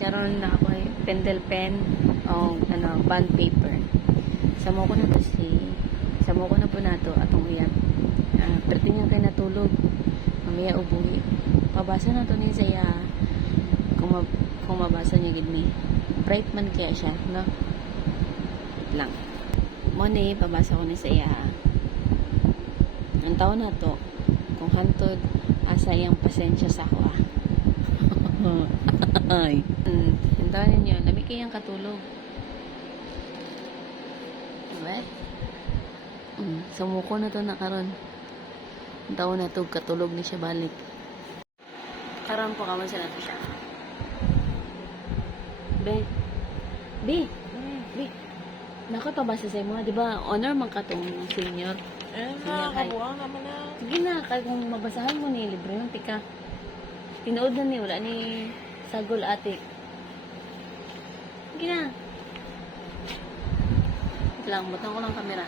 Charon na ako eh, pendel pen o ano, bond paper. Samo ko na to si Samo ko na po na to atong uyab. Uh, pertingan kay natulog. Mamaya ubuhi. Pabasa na to ni saya kung, ma- kung mabasa niya gid mi. Bright man kaya siya, no? Wait lang. Mo ni pabasa ko ni saya. Ang taon na to, kung hantod, asa iyang pasensya sa ako ah. Ay. Mm, yung taon ninyo, labi kayang katulog. Diba? Mm, sumuko na to na karon. Taon na to, katulog ni siya balik. Karon po kaman sa nato siya. Be. Be. Be. Nakapabasa sa imo, di ba? Honor man ka tong senior. Eh, nakabuha naman na. Sige na, kaya kung mabasahan mo ni libre yung tika. Tinood na ni, wala ni Sagol Atik. Sige na. Lang, butang ko lang kamera.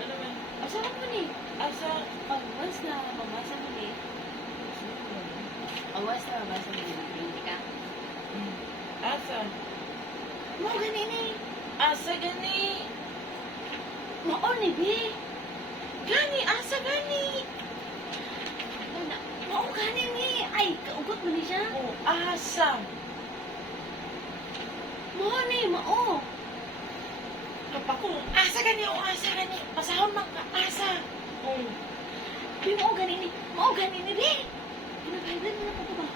Ano ba? Basahan mo ni. Asa? Pag-was na, mabasa mo ni. Pag-was na, mabasa mo ni. Yung tika. Hmm. Asa? Mo, ganin eh. Asa gani? Mao ni, be. Gani, asa gani? Mao ganin ni. Ay, kaugot mo ni siya. Oh, asa? Mao ni, mao. Kapakong, asa gani o asa gani? Pasahon man ka, asa? Oh. Be, mao ganin ni. Mao ganin ni, be. Pinabaylan mo na ko ba?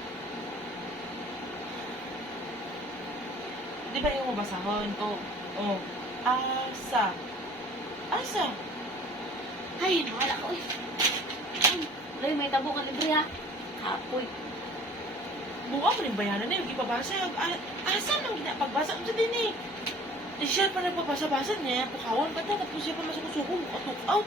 Di ba yung basahon? Oo. Oh. Asa? Asa? Ay, nawala ko eh. Ay, Wala may tabo ka libre ha. Kapoy. Buwa pa rin bayanan na yung ipabasag. A- asa nang ginapagbasa? Ano din eh? Siya pa nagpabasa-basa niya. Pukawan ka na. Tapos siya pa masukusuko. Makatok out.